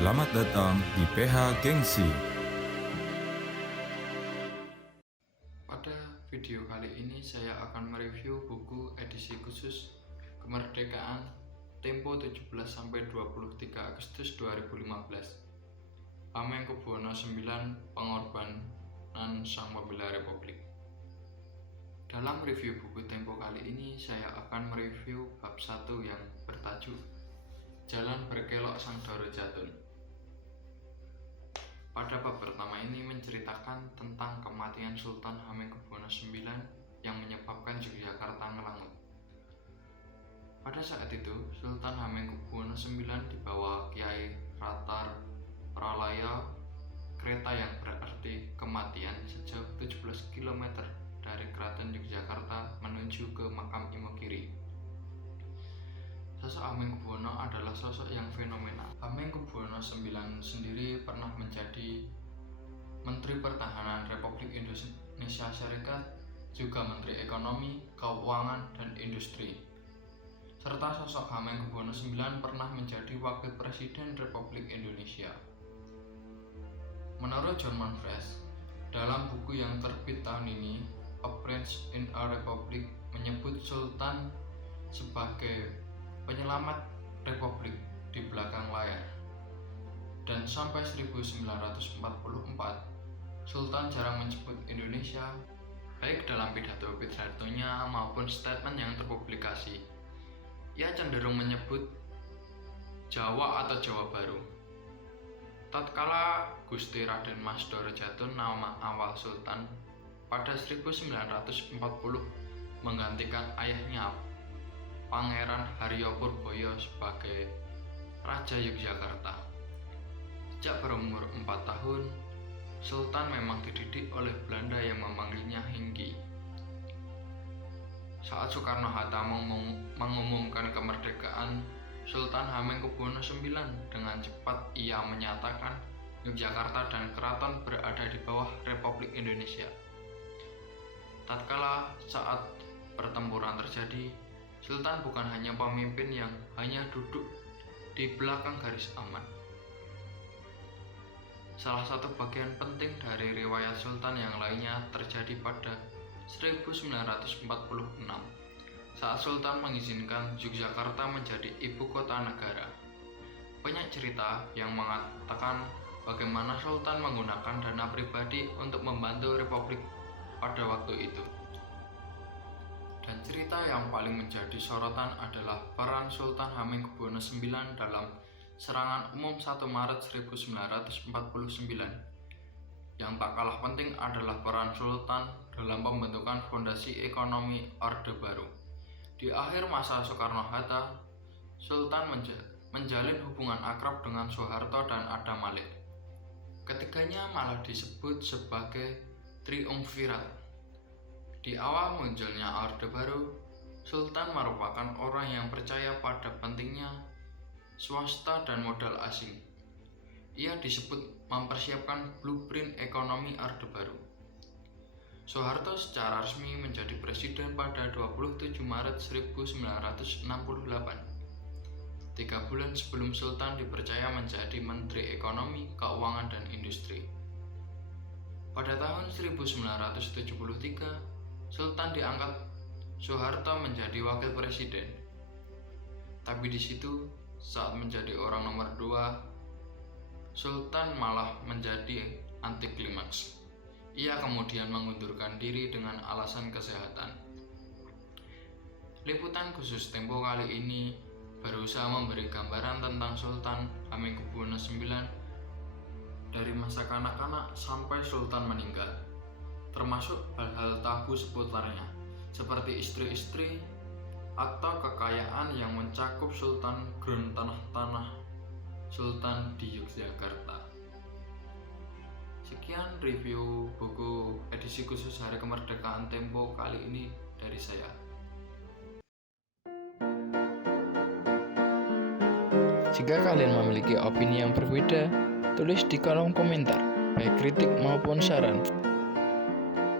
Selamat datang di PH Gengsi. Pada video kali ini saya akan mereview buku edisi khusus Kemerdekaan Tempo 17-23 Agustus 2015 Hamengkubuwono IX Pengorbanan Sang Pembela Republik. Dalam review buku Tempo kali ini saya akan mereview bab 1 yang bertajuk Jalan Berkelok Sang Doro Jatun. Pada bab pertama ini menceritakan tentang kematian Sultan Hamengkubuwono IX yang menyebabkan Yogyakarta ngelangut. Pada saat itu, Sultan Hamengkubuwono IX dibawa Kiai Ratar Pralaya, kereta yang berarti kematian, sejauh 17 km dari Keraton Yogyakarta menuju ke makam Imogiri. Sosok Hamengkubuwono adalah sosok yang fenomenal. Hamengkubuwono IX sendiri pernah menjadi Menteri Pertahanan Republik Indonesia Serikat, juga Menteri Ekonomi, Keuangan, dan Industri. Serta sosok Hamengkubuwono IX pernah menjadi Wakil Presiden Republik Indonesia. Menurut John Monfils, dalam buku yang terbit tahun ini, A Prince in a Republic, menyebut Sultan sebagai penyelamat Republik di belakang layar. Dan sampai 1944, Sultan jarang menyebut Indonesia, baik dalam pidato-pidatonya maupun statement yang terpublikasi. Ia cenderung menyebut Jawa atau Jawa Baru. Tatkala Gusti Raden Mas Doro Jatun, nama awal Sultan, pada 1940 menggantikan ayahnya Pangeran Haryo Purboyo sebagai Raja Yogyakarta. Sejak berumur 4 tahun, Sultan memang dididik oleh Belanda yang memanggilnya Hengki. Saat Soekarno-Hatta mengumumkan kemerdekaan, Sultan Hamengkubuwono IX dengan cepat ia menyatakan Yogyakarta dan keraton berada di bawah Republik Indonesia. Tatkala saat pertempuran terjadi, Sultan bukan hanya pemimpin yang hanya duduk di belakang garis aman. Salah satu bagian penting dari riwayat Sultan yang lainnya terjadi pada 1946 saat Sultan mengizinkan Yogyakarta menjadi ibu kota negara. Banyak cerita yang mengatakan bagaimana Sultan menggunakan dana pribadi untuk membantu Republik pada waktu itu. Dan cerita yang paling menjadi sorotan adalah peran Sultan Hamengkubuwono IX dalam serangan umum 1 Maret 1949. Yang tak kalah penting adalah peran Sultan dalam pembentukan fondasi ekonomi Orde Baru. Di akhir masa Soekarno-Hatta, Sultan menjalin hubungan akrab dengan Soeharto dan Adam Malik. Ketiganya malah disebut sebagai triumvirat. Di awal munculnya Orde Baru, Sultan merupakan orang yang percaya pada pentingnya swasta dan modal asing. Ia disebut mempersiapkan blueprint ekonomi Orde Baru. Soeharto secara resmi menjadi presiden pada 27 Maret 1968, 3 bulan sebelum Sultan dipercaya menjadi Menteri Ekonomi, Keuangan, dan Industri. Pada tahun 1973, Sultan diangkat Soeharto menjadi wakil presiden. Tapi di situ, saat menjadi orang nomor 2, Sultan malah menjadi anti klimaks. Ia kemudian mengundurkan diri dengan alasan kesehatan. Liputan khusus Tempo kali ini berusaha memberi gambaran tentang Sultan Hamengkubuwono IX dari masa kanak-kanak sampai Sultan meninggal, termasuk hal-hal tabu seputarnya, seperti istri-istri atau kekayaan yang mencakup Sultan Ground tanah-tanah Sultan di Yogyakarta. Sekian review buku edisi khusus Hari Kemerdekaan Tempo kali ini dari saya. Jika kalian memiliki opini yang berbeda, tulis di kolom komentar, baik kritik maupun saran.